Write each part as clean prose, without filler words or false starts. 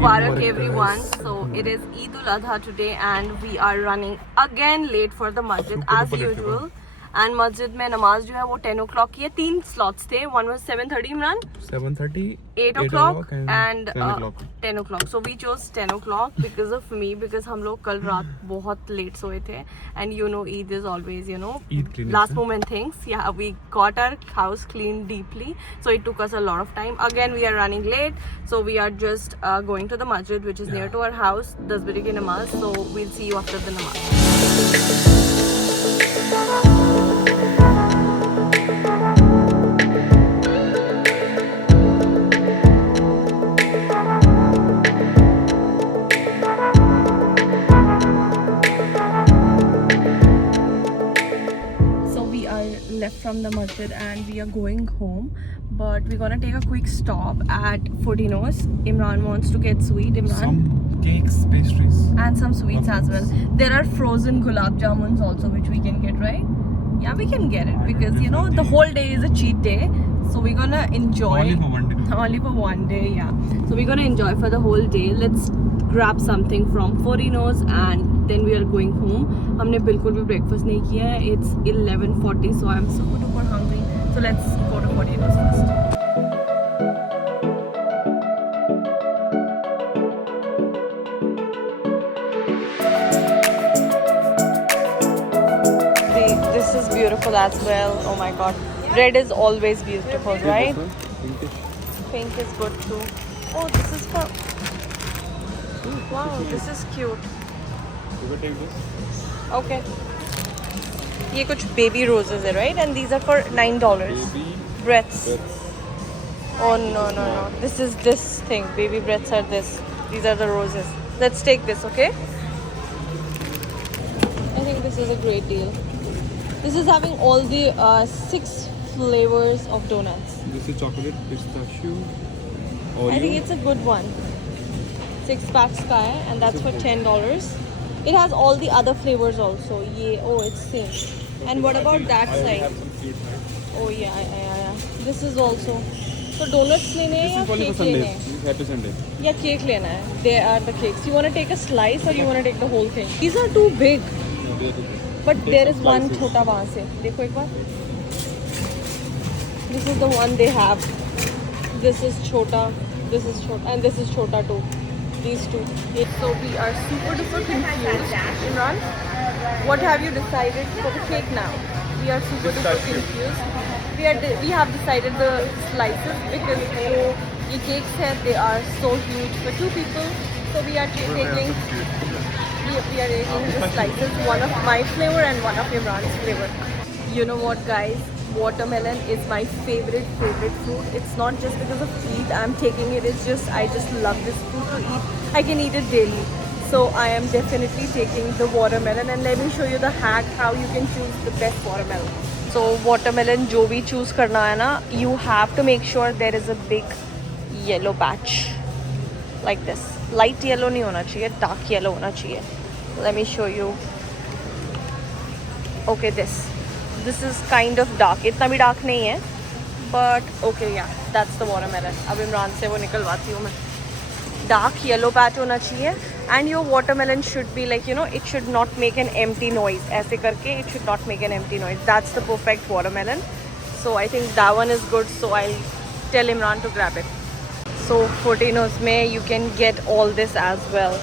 Mubarak everyone. So it is Eid ul Adha today and we are running again late for the masjid as usual. And masjid में नमाज जो है वो 10 o'clock की है. 3 slots थे. One was 7:30 Imran. 7:30, 8 o'clock and 10 o'clock. 10 o'clock. So we chose 10 o'clock because of me, because हम लोग कल रात बहुत late सोए थे. And you know Eid is always, you know, Eid cleaning, last moment things. Yeah, we got our house cleaned deeply. So it took us a lot of time. Again, we are running late. So we are just going to the masjid, which is near to our house. 10 बजे की नमाज. So we'll see you after the namaz. Left from the masjid and we are going home, but we're gonna take a quick stop at Fortino's. Imran wants to get sweet. Imran, Some cakes, pastries. and some sweets as well. There are frozen gulab jamuns also which we can get, right? Yeah, we can get it because you know the whole day is a cheat day, so we're gonna enjoy Only for one day. only for one day. Yeah, so we're gonna enjoy for the whole day. Let's grab something from Fortino's and then we are going home. हमने बिल्कुल भी breakfast नहीं किया है. It's 11:40, so I'm super duper hungry. So let's go to Fortino's first. This is beautiful as well. Oh my god, red is always beautiful, right? Pink is good too. Oh, this is for, wow, this is cute. You can take this. Okay, ये कुछ baby roses है, right? And these are for $9. Baby Breaths. breaths. Oh no, this is this thing. Baby breaths are this. These are the roses. Let's take this, okay? I think this is a great deal. This is having all the 6 flavors of donuts. This is chocolate, pistachio, Oreo. I think it's a good one. 6 packs का है and that's for $10. It has all the other flavors also. ये, oh, it's same. And what about that I side? have some cute snacks. Oh yeah. This is also. So donuts लेने हैं This या is only for cake लेने Sundays. हैं? This is happy Sunday. या cake लेना है? They are the cakes. You want to take a slice or you want to take the whole thing? These are too big. No, they are the- But Take there some is one slices. छोटा वहाँ से. देखो एक बार. This is the one they have. This is chota. This is chota, and this is chota too. These two. So we are super duper confused. Imran, what have you decided for the cake now? We are super duper confused. We have decided the slices because जो ये cakes हैं, they are so huge for 2 people. So we are taking. We are taking the slices, one of my flavor and one of Imran's flavor. You know what, guys? Watermelon is my favorite fruit. It's not just because of Eid I'm taking it. It's just I just love this fruit to eat. I can eat it daily. So I am definitely taking the watermelon, and let me show you the hack how you can choose the best watermelon. So watermelon जो भी choose करना है ना, you have to make sure there is a big yellow patch like this. Light yellow नहीं होना चाहिए, dark yellow होना चाहिए. Let me show you. Okay, this is kind of dark. इतना भी dark नहीं है, but okay, yeah, that's the watermelon. अब इमरान से वो निकलवाती हूँ मैं. Dark yellow patch होना चाहिए, and your watermelon should be like, you know, it should not make an empty noise. ऐसे करके it should not make an empty noise. That's the perfect watermelon. So I think that one is good. So I'll tell Imran to grab it. So Fortino's में you can get all this as well.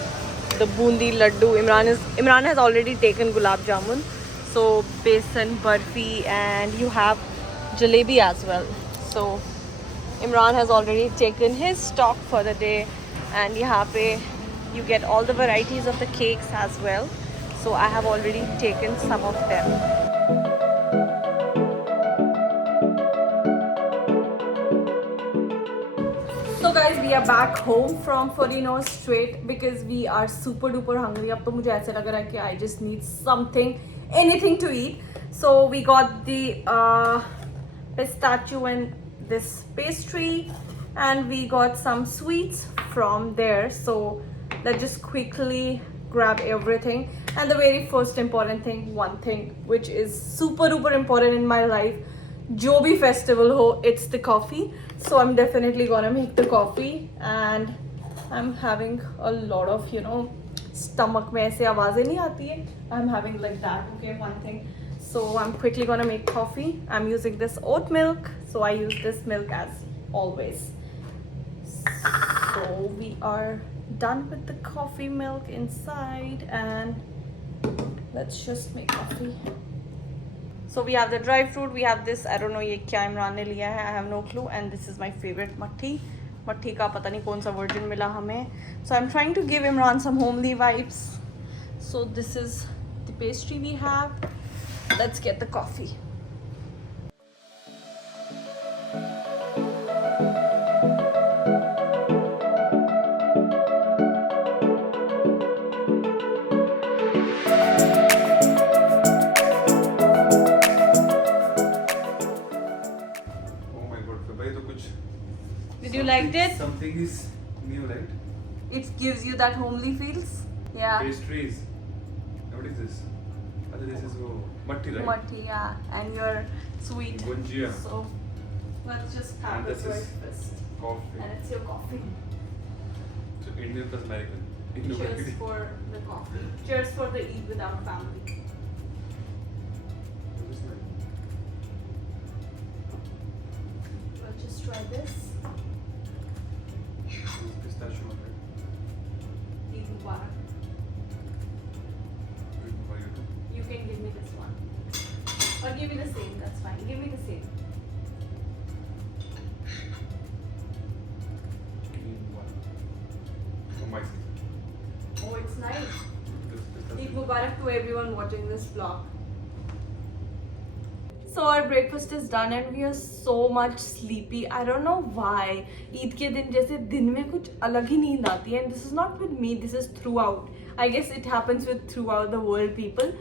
The bundi laddu. Imran has already taken gulab jamun. So besan barfi, and you have jalebi as well. So Imran has already taken his stock for the day, and यहाँ पे you get all the varieties of the cakes as well. So I have already taken some of them. So guys, we are back home from Fortino's straight because we are super duper hungry. अब तो मुझे ऐसे लग रहा है कि I just need something, anything to eat. So we got the pistachio and this pastry, and we got some sweets from there. So let's just quickly grab everything. And the very first important thing, one thing which is super duper important in my life, जो भी festival हो, it's the coffee. So I'm definitely gonna make the coffee, and I'm having a lot of, you know, stomach में ऐसे आवाज़ें नहीं आती है. I'm having like that. Okay, one thing. So I'm quickly gonna make coffee. I'm using this oat milk. So I use this milk as always. So we are done with the coffee milk inside, and let's just make coffee. So we have the dry fruit. We have this. I don't know ये क्या इमरान ने लिया है. I have no clue. And this is my favorite मट्ठी. मट्ठी का पता नहीं कौन सा वर्जन मिला हमें. So I'm trying to give Imran some homely vibes. So this is the pastry we have. Let's get the coffee. Oh my god, भाई तो कुछ. Did you like it? Something is new, right? It gives you that homely feels. Yeah. Pastries. What is this? This is matti, right? Matti, yeah. And you're sweet. Gunjia. So let's just have And the this is breakfast. coffee. And it's your coffee. So Indian plus American. Cheers for the coffee. Cheers for the Eid without family. Let's just try this. Pistachio, right? Eid Mubarak. Good for you too. You can give me this one. Or give me the same, that's fine. Give me the same. Oh my God. Oh, it's nice. This pistachio. Eid Mubarak to everyone watching this vlog. So our breakfast is done and we are so much sleepy. I don't know why. Eid के दिन जैसे दिन में कुछ अलग ही नींद आती है. And this is not with me. This is throughout. I guess it happens with throughout the world people.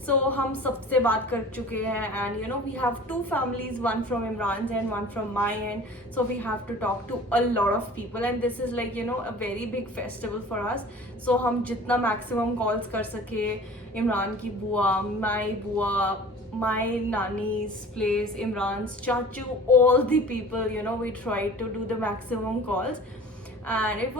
So हम सबसे बात कर चुके हैं and you know we have two families, one from Imran's end, one from my end. So we have to talk to a lot of people and this is like you know a very big festival for us. So हम जितना maximum calls कर सके इमरान की बुआ, my nanny's place, Imran's chachu, all the people, you know, we tried to do the maximum calls. And it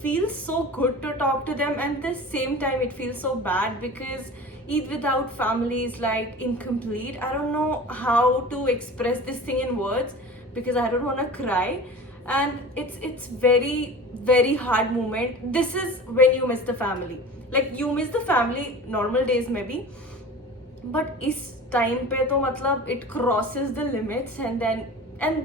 feels so good to talk to them, and at the same time it feels so bad because Eid without family is like incomplete. I don't know how to express this thing in words because I don't want to cry, and it's very very hard moment. This is when you miss the family, like you miss the family normal days maybe, but इस time पे तो मतलब it crosses the limits and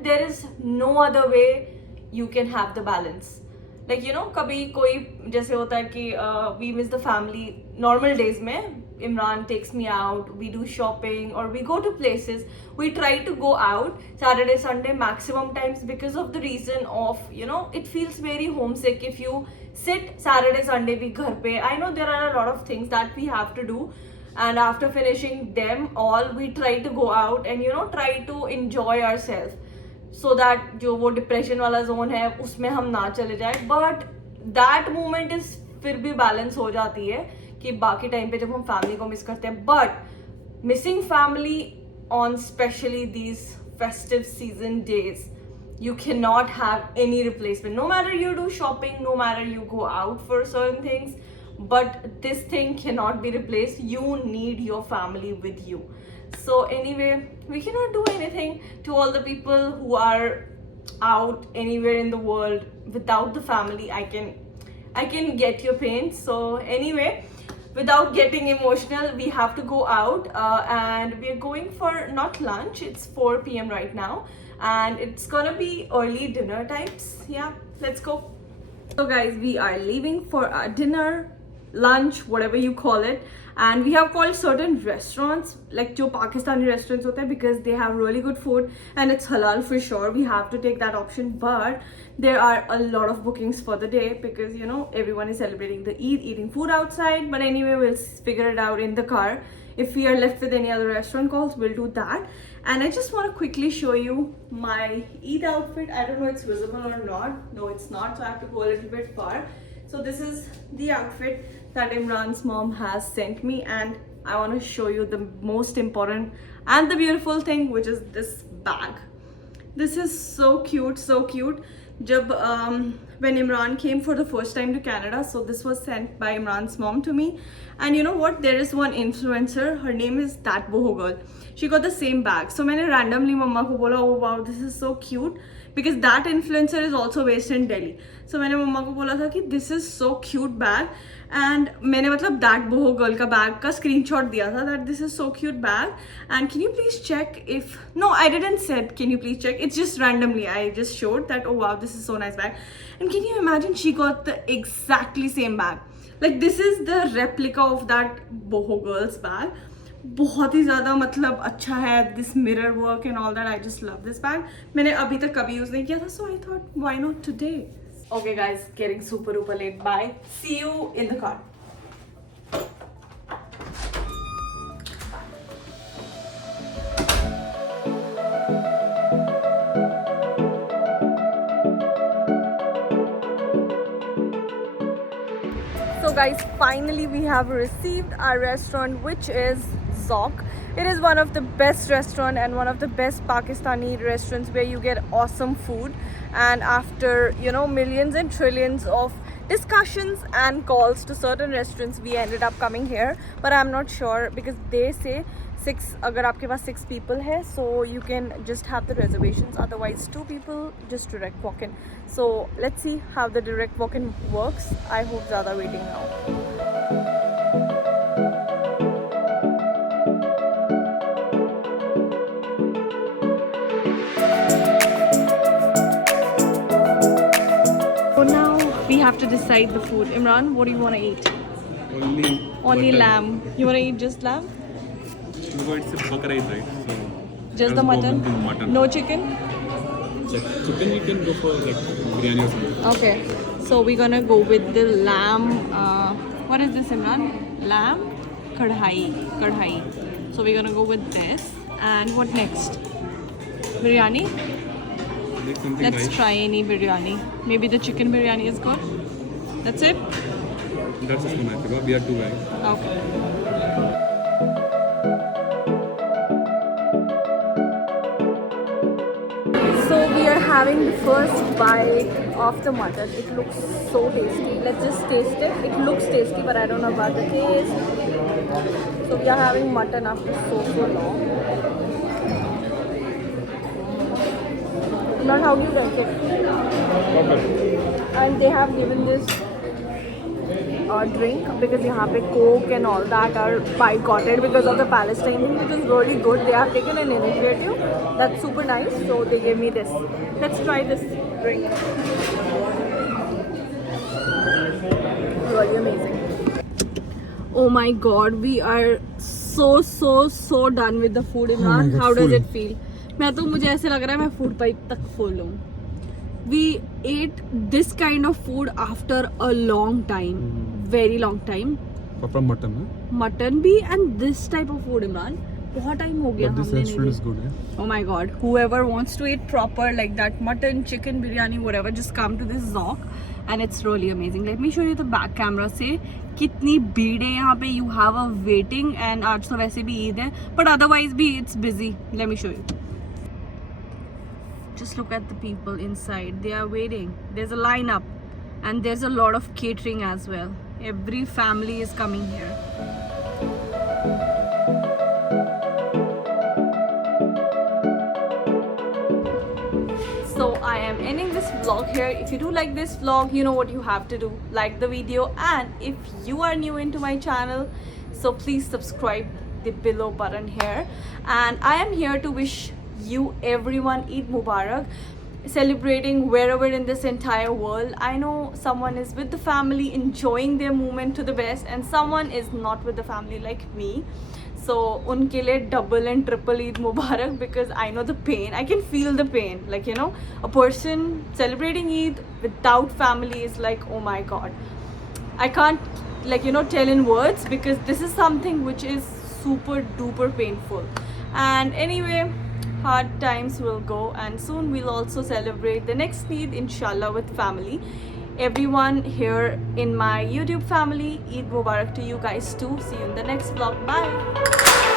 there is no other way you can have the balance. Like you know कभी कोई जैसे होता है कि we miss the family normal days में Imran takes me out, we do shopping or we go to places, we try to go out Saturday Sunday maximum times because of the reason of you know it feels very homesick if you sit Saturday Sunday भी घर पे. I know there are a lot of things that we have to do and after finishing them all we try to go out and you know try to enjoy ourselves so that जो वो depression वाला zone है उसमें हम ना चले जाए. But that moment is फिर भी balance हो जाती है कि बाकी टाइम पे जब हम फैमिली को मिस करते हैं. But missing family on especially these festive season days, you cannot have any replacement. No matter you do shopping, no matter you go out for certain things, but this thing cannot be replaced. You need your family with you. So anyway, we cannot do anything to all the people who are out anywhere in the world without the family. I can get your pain. So anyway, without getting emotional, we have to go out and we are going for not lunch. It's 4 p.m. right now and it's gonna be early dinner types. Yeah, let's go. So guys, we are leaving for our dinner, lunch, whatever you call it, and we have called certain restaurants like जो Pakistani restaurants होते हैं because they have really good food and it's halal for sure. We have to take that option, but there are a lot of bookings for the day because you know everyone is celebrating the Eid, eating food outside. But anyway, we'll figure it out in the car. If we are left with any other restaurant calls, we'll do that. And I just want to quickly show you my Eid outfit. I don't know if it's visible or not. No, it's not, so I have to go a little bit far. So this is the outfit that Imran's mom has sent me, and I want to show you the most important and the beautiful thing, which is this bag. This is so cute, so cute. when Imran came for the first time to Canada. So this was sent by Imran's mom to me. And you know what? There is one influencer. Her name is That Boho Girl. She got the same bag. So मैंने randomly मम्मा को बोला, oh wow, this is so cute. Because that influencer is also based in Delhi. So मैंने मम्मा को बोला था कि this is so cute bag. And मैंने मतलब That Boho Girl का bag का screenshot दिया था that this is so cute bag. And can you please check if... No, I didn't said can you please check. It's just randomly. I just showed that, oh wow, this is so nice bag. And can you imagine she got the exactly same bag. Like this is the replica of that Boho Girl's bag. बहुत ही ज़्यादा मतलब अच्छा है. This mirror work and all that. I just love this bag. मैंने अभी तक कभी use नहीं किया था. So I thought why not today. Okay guys, getting super duper late. Bye. See you in the car. So guys, finally we have received our restaurant, which is Zoc. It is one of the best restaurant and one of the best Pakistani restaurants where you get awesome food. And after, you know, millions and trillions of discussions and calls to certain restaurants, we ended up coming here. But I'm not sure because they say 6, अगर आपके पास 6 people है, so you can just have the reservations. Otherwise 2 people just direct walk-in. So let's see how the direct walk-in works. I hope ज़्यादा waiting now. So now we have to decide the food. Imran, what do you want to eat? Only lamb. You want to eat just lamb? It's a Baqarite, right? So Just the mutton? No chicken? like chicken, you can go for like biryani or something. Okay. So we're gonna go with the lamb. What is this, Imran? Lamb kadhai. So we're gonna go with this. And what next? Biryani? Like something Let's nice. try any biryani. Maybe the chicken biryani is good. That's it? That's just nice. We are 2 guys. Okay. So we are having the first bite of the mutton. It looks so tasty. Let's just taste it. It looks tasty, but I don't know about the taste. So we are having mutton after so long. Not how you like it. And they have given this drink because यहाँ पे Coke and all that are boycotted because of the Palestine thing, which is really good. They have taken an initiative that's super nice, so they gave me this. Let's try this drink. Really amazing. Oh my God, we are so done with the food. Imran, God, how does full. it feel? मैं तो मुझे ऐसे लग रहा है मैं food pipe तक full हूँ. We ate this kind of food after a long time, very long time. Proper mutton, huh? Mutton bhi and this type of food, Imran. बहुत time हो गया But this हमने नहीं restaurant is लिया. good, eh? Oh my God! Whoever wants to eat proper like that, mutton, chicken, biryani, whatever, just come to this Zoc, and it's really amazing. Let me show you the back camera से कितनी भीड़ है यहाँ पे. You have a waiting, and आज तो वैसे भी ईद है, but otherwise भी it's busy. Let me show you. Just look at the people inside. They are waiting. There's a lineup, and there's a lot of catering as well. Every family is coming here. So I am ending this vlog here. If you do like this vlog, you know what you have to do. Like the video, and if you are new into my channel, so please subscribe the below button here. And I am here to wish you everyone Eid Mubarak, celebrating wherever in this entire world. I know someone is with the family enjoying their moment to the best, and someone is not with the family like me. So unke liye double and triple Eid Mubarak, because I know the pain. I can feel the pain. Like, you know, a person celebrating Eid without family is like, oh my God. I can't, like, you know, tell in words, because this is something which is super duper painful. And anyway, hard times will go, and soon we'll also celebrate the next Eid, inshallah, with family. Everyone here in my YouTube family, Eid Mubarak to you guys too. See you in the next vlog. Bye.